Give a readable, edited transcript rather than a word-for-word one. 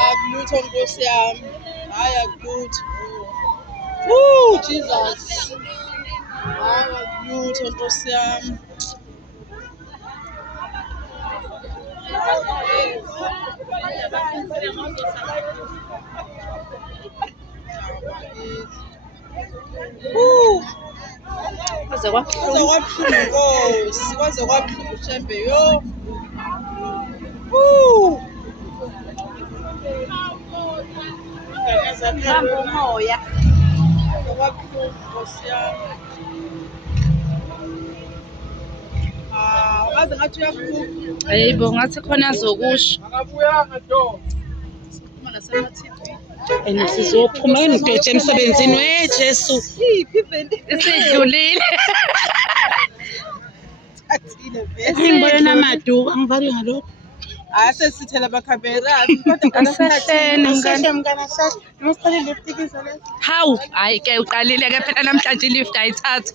Akulutho Nkosi yami. Hayi akulutho. Woo Jesus. Hayi akulutho Nkosi yami. Woo. Kwaze kwabuhlungu. Nkosi. Kwaze kwabuhlungu Shembe yo. Woo. Hamba umoya. Kwabuhlungu Nkosi yami. Waze ngathi uyakhuluma. Hayibo ngathi khona azokusho. Akabuyanga do. Sikhuluma nasema-TV. And sizophuma emdwethu emsebenzini weJesu. Isidlulile. Ngibona namaduka ngivale ngalokho. Asesithela amakhamera. Asahlene mngani. Mngani asahle. Ngosiqale leftikiza le. Hawu, hayi ke uqalile ke phela namhlanje ilift ayithatha.